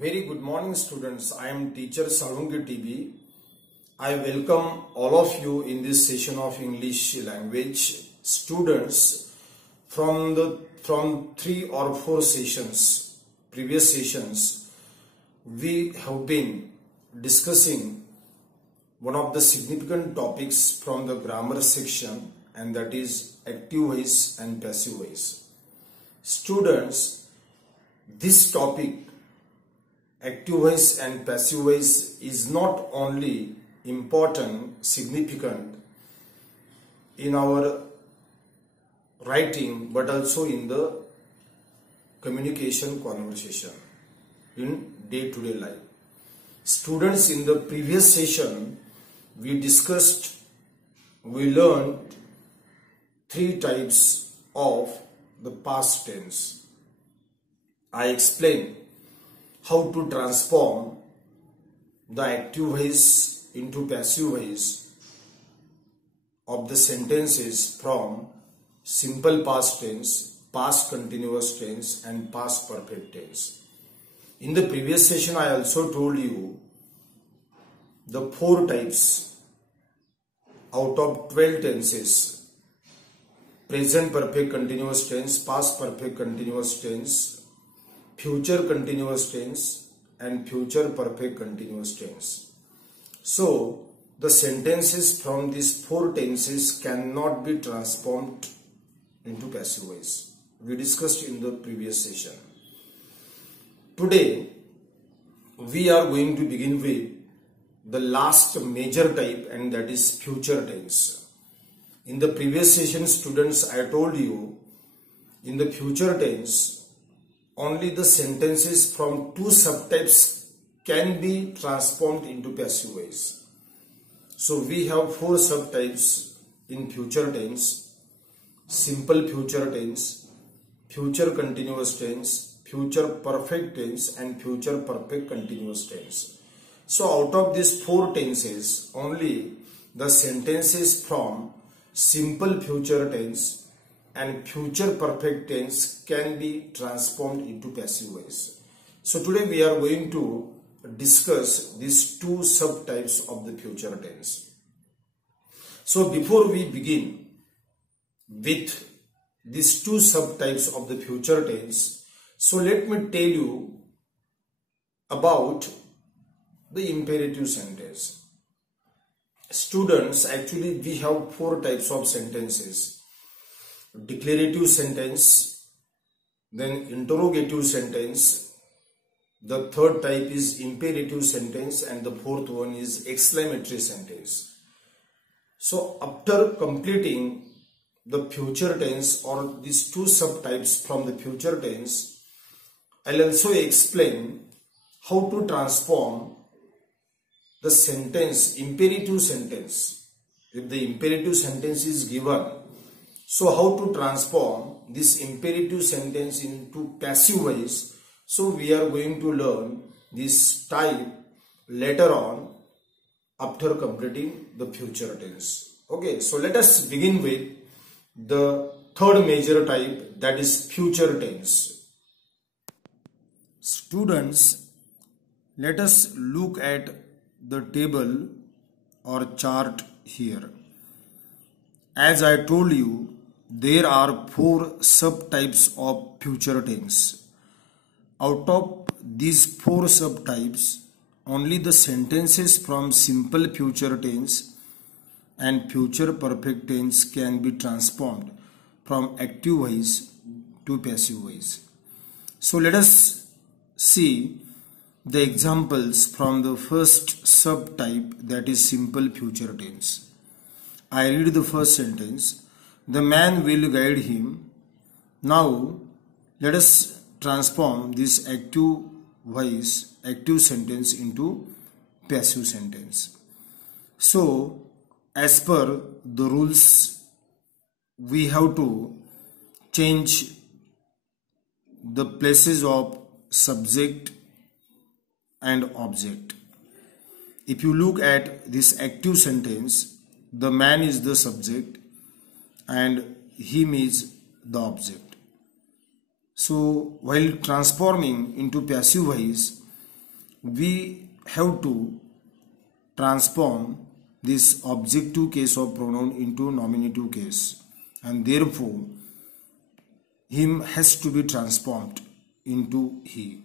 Very good morning, students. I am teacher Salungi TB. I welcome all of you in this session of English language. Students, from 3 or 4 sessions, previous sessions, we have been discussing one of the significant topics from the grammar section, and that is active voice and passive voice. Students, this topic, active voice and passive voice, is not only important, significant in our writing, but also in the communication conversation in day-to-day life. Students, in the previous session, we learned 3 types of the past tense. I explained how to transform the active voice into passive voice of the sentences from simple past tense, past continuous tense, and past perfect tense. In the previous session, I also told you the 4 types out of 12 tenses: present perfect continuous tense, past perfect continuous tense, future continuous tense, and future perfect continuous tense. So the sentences from these 4 tenses cannot be transformed into passive voice. We discussed in the previous session. Today we are going to begin with the last major type, and that is future tense. In the previous session, students, I told you in the future tense only the sentences from 2 subtypes can be transformed into passive voice. So we have 4 subtypes in future tense: simple future tense, future continuous tense, future perfect tense, and future perfect continuous tense. So out of these 4 tenses, only the sentences from simple future tense and future perfect tense can be transformed into passive voice. So today we are going to discuss these 2 subtypes of the future tense. So before we begin with these 2 subtypes of the future tense, so let me tell you about the imperative sentence. Students, actually we have 4 types of sentences: declarative sentence, then interrogative sentence, the 3rd type is imperative sentence, and the 4th one is exclamatory sentence. So after completing the future tense or these 2 subtypes from the future tense, I'll also explain how to transform the sentence, imperative sentence. If the imperative sentence is given, so how to transform this imperative sentence into passive voice? So we are going to learn this type later on after completing the future tense. Okay, so let us begin with the 3rd major type, that is future tense. Students, let us look at the table or chart here. As I told you, there are 4 subtypes of future tense. Out of these 4 subtypes, only the sentences from simple future tense and future perfect tense can be transformed from active voice to passive voice. So let us see the examples from the first subtype, that is simple future tense. I read the first sentence: the man will guide him. Now let us transform this active voice, active sentence into passive sentence. So as per the rules, we have to change the places of subject and object. If you look at this active sentence, the man is the subject and him is the object. So while transforming into passive voice, we have to transform this objective case of pronoun into nominative case, and therefore him has to be transformed into he.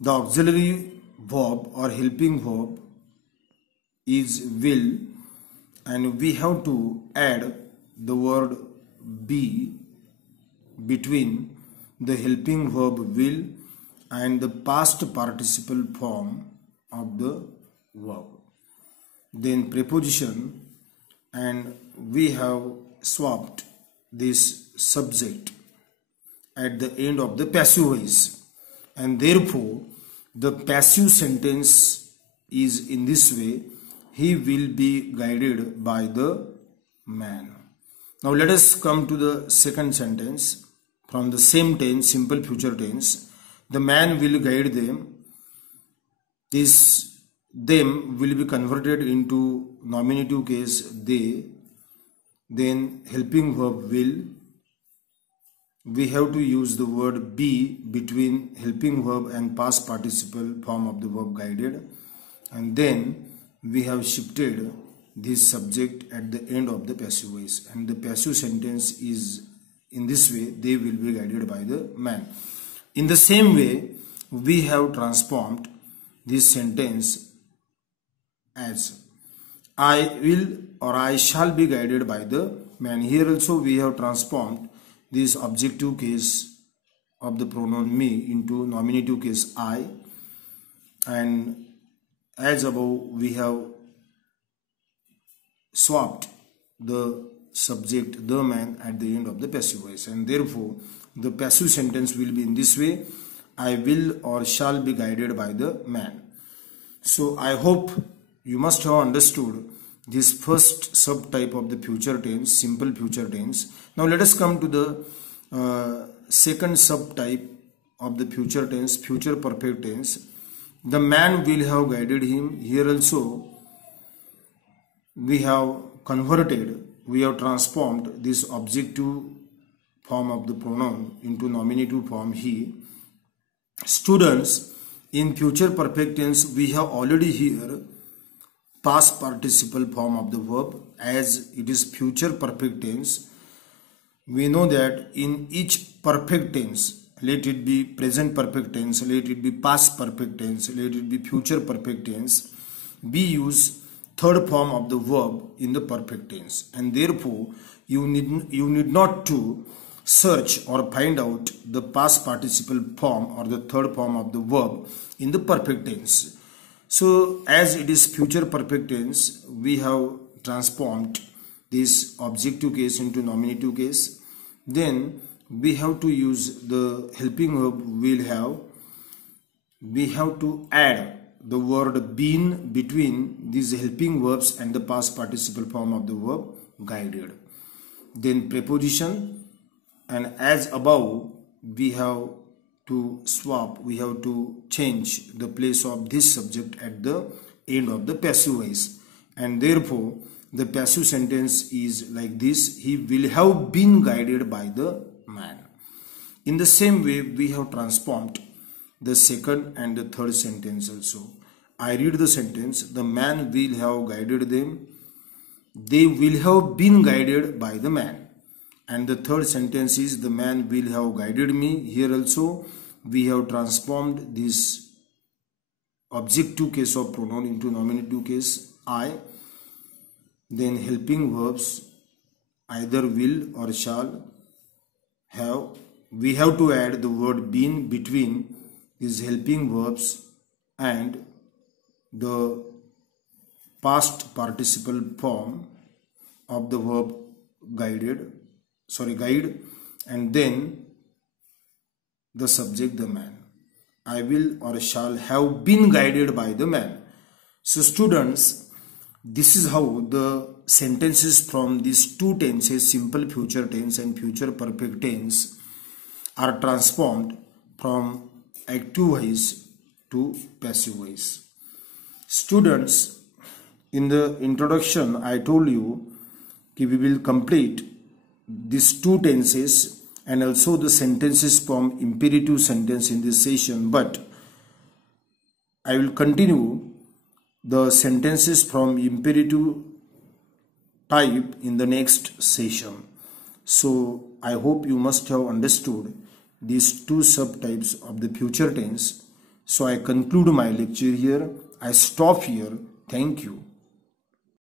The auxiliary verb or helping verb is will, and we have to add the word be between the helping verb will and the past participle form of the verb. Then preposition, and we have swapped this subject at the end of the passive voice, and therefore the passive sentence is in this way: he will be guided by the man. Now let us come to the second sentence from the same tense, simple future tense. The man will guide them. This them will be converted into nominative case they. Then helping verb will. We have to use the word be between helping verb and past participle form of the verb guided, and then we have shifted this subject at the end of the passive voice, and the passive sentence is in this way: they will be guided by the man. In the same way, we have transformed this sentence as I will or I shall be guided by the man. Here also we have transformed this objective case of the pronoun me into nominative case I, and as above we have swapped the subject the man at the end of the passive voice, and therefore the passive sentence will be in this way: I will or shall be guided by the man. So I hope you must have understood this first subtype of the future tense, simple future tense. Now let us come to the second subtype of the future tense, future perfect tense. The man will have guided him. Here also we have converted, we have transformed this objective form of the pronoun into nominative form he. Students, in future perfect tense we have already here past participle form of the verb. As it is future perfect tense, we know that in each perfect tense, let it be present perfect tense, let it be past perfect tense, let it be future perfect tense, we use third form of the verb in the perfect tense, and therefore you need not to search or find out the past participle form or the third form of the verb in the perfect tense. So as it is future perfect tense, we have transformed this objective case into nominative case. Then we have to use the helping verb will have. We have to add the word been between these helping verbs and the past participle form of the verb guided. Then preposition, and as above we have to swap, we have to change the place of this subject at the end of the passive voice, and therefore the passive sentence is like this: he will have been guided by the man. In the same way we have transformed the second and the third sentence also. I read the sentence: the man will have guided them, they will have been guided by the man. And the third sentence is: the man will have guided me. Here also we have transformed this objective case of pronoun into nominative case I. Then helping verbs either will or shall have. We have to add the word been between these helping verbs and the past participle form of the verb guide, and then the subject the man. I will or shall have been guided by the man. So students, this is how the sentences from these two tenses, simple future tense and future perfect tense, are transformed from active voice to passive voice. Students, in the introduction I told you that we will complete these two tenses and also the sentences from imperative sentence in this session, but I will continue the sentences from imperative type in the next session. So I hope you must have understood these two subtypes of the future tense. So I conclude my lecture here. I stop here. Thank you.